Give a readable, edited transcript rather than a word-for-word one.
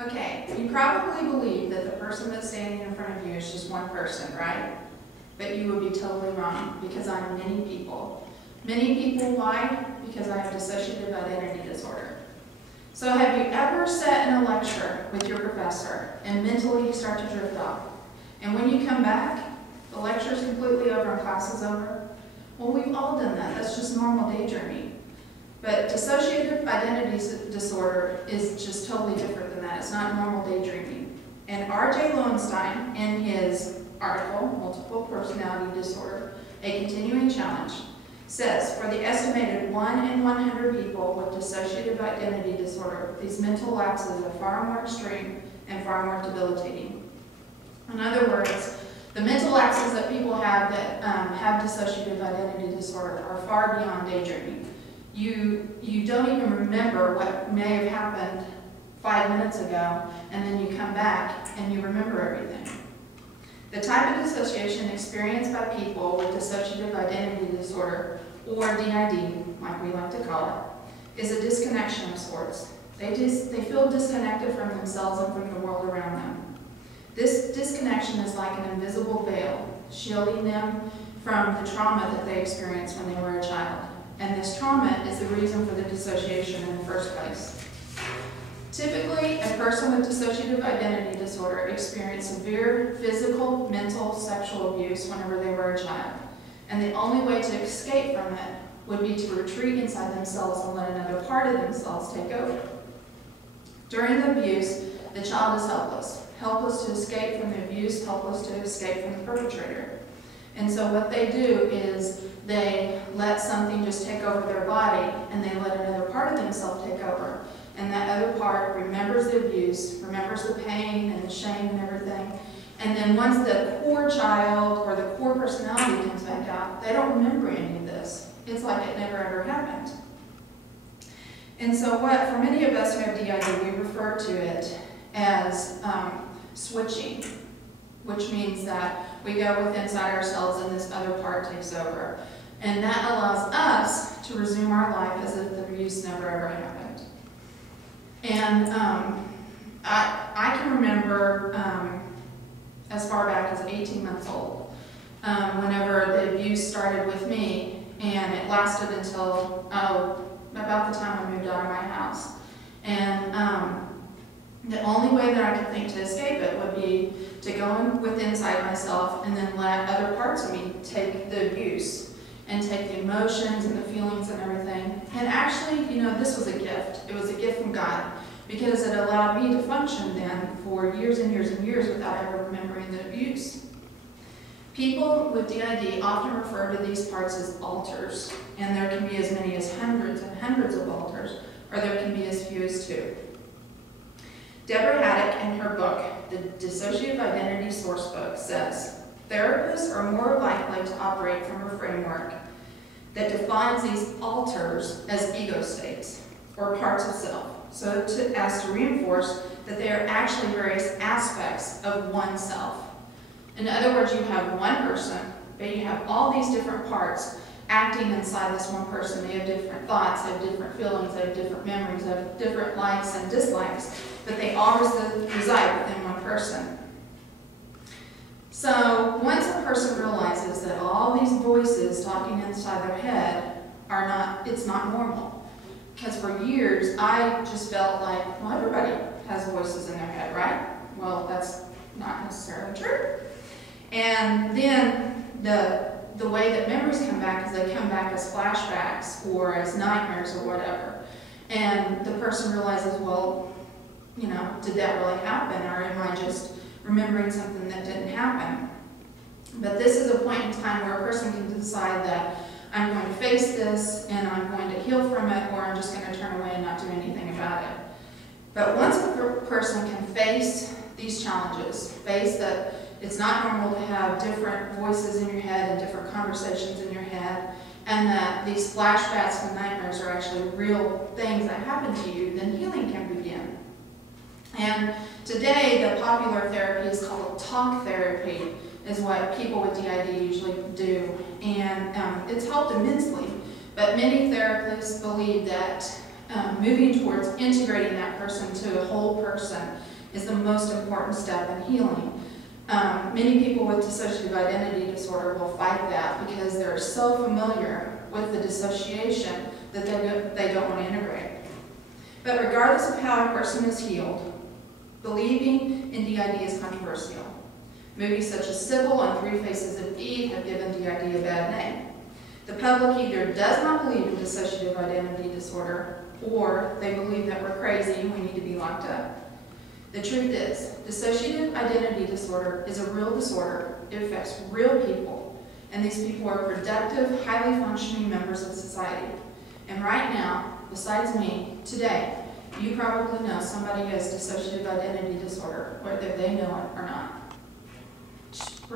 Okay, you probably believe that the person that's standing in front of you is just one person, right? But you would be totally wrong, because I'm many people. Many people, why? Because I have dissociative identity disorder. So have you ever sat in a lecture with your professor and mentally start to drift off? And when you come back, the lecture is completely over and class is over? Well, we've all done that. That's just normal daydreaming. But dissociative identity disorder is just totally different than that. It's not normal daydreaming. And R.J. Lowenstein, in his article, Multiple Personality Disorder, A Continuing Challenge, says, for the estimated 1 in 100 people with dissociative identity disorder, these mental lapses are far more extreme and far more debilitating. In other words, the mental lapses that people have that have dissociative identity disorder are far beyond daydreaming. You don't even remember what may have happened 5 minutes ago, and then you come back and you remember everything. The type of dissociation experienced by people with dissociative identity disorder, or D.I.D, like we like to call it, is a disconnection of sorts. They feel disconnected from themselves and from the world around them. This disconnection is like an invisible veil, shielding them from the trauma that they experienced when they were a child. And this trauma is the reason for the dissociation in the first place. Typically, a person with dissociative identity disorder experienced severe physical, mental, sexual abuse whenever they were a child. And the only way to escape from it would be to retreat inside themselves and let another part of themselves take over. During the abuse, the child is helpless. Helpless to escape from the abuse, helpless to escape from the perpetrator. And so what they do is they let something just take over their body, and they let another part of themselves take over. And that other part remembers the abuse, remembers the pain and the shame and everything. And then once the core child or the core personality comes back out, they don't remember any of this. It's like it never ever happened. And so for many of us who have D.I.D, we refer to it as switching, which means that we go within inside ourselves and this other part takes over. And that allows us to resume our life as if the abuse never ever happened. And I can remember as far back as 18 months old, whenever the abuse started with me, and it lasted until about the time I moved out of my house. And the only way that I could think to escape it would be to go within inside myself and then let other parts of me take the abuse and take the emotions and the feelings and everything. And actually, this was a gift. It was a gift from God, because it allowed me to function then for years and years and years without ever remembering the abuse. People with D.I.D often refer to these parts as alters, and there can be as many as hundreds and hundreds of alters, or there can be as few as 2. Deborah Haddock, in her book, The Dissociative Identity Sourcebook, says, therapists are more likely to operate from a framework that defines these alters as ego states, or parts of self, as to reinforce that they are actually various aspects of oneself. In other words, you have one person, but you have all these different parts acting inside this one person. They have different thoughts, they have different feelings, they have different memories, they have different likes and dislikes, but they all reside within one person. So once a person realizes that all these voices talking inside their head it's not normal. Because for years, I just felt like, well, everybody has voices in their head, right? Well, that's not necessarily true. And then the way that memories come back is they come back as flashbacks or as nightmares or whatever. And the person realizes, well, did that really happen? Or am I just remembering something that didn't happen? But this is a point in time where a person can decide that I'm going to face this and I'm going to heal from it, or I'm just going to turn away and not do anything about it. But once a person can face these challenges, face that it's not normal to have different voices in your head and different conversations in your head, and that these flashbacks and nightmares are actually real things that happen to you, then healing can begin. And today, the popular therapy is called talk therapy, is what people with D.I.D usually do. And it's helped immensely, but many therapists believe that moving towards integrating that person to a whole person is the most important step in healing. Many people with dissociative identity disorder will fight that because they're so familiar with the dissociation that they don't want to integrate. But regardless of how a person is healed, believing in D.I.D. is controversial. Movies such as Sybil and Three Faces of Eve have given D.I.D. a bad name. The public either does not believe in dissociative identity disorder, or they believe that we're crazy and we need to be locked up. The truth is, dissociative identity disorder is a real disorder. It affects real people, and these people are productive, highly functioning members of society. And right now, besides me, today, you probably know somebody who has dissociative identity disorder, whether they know it or not.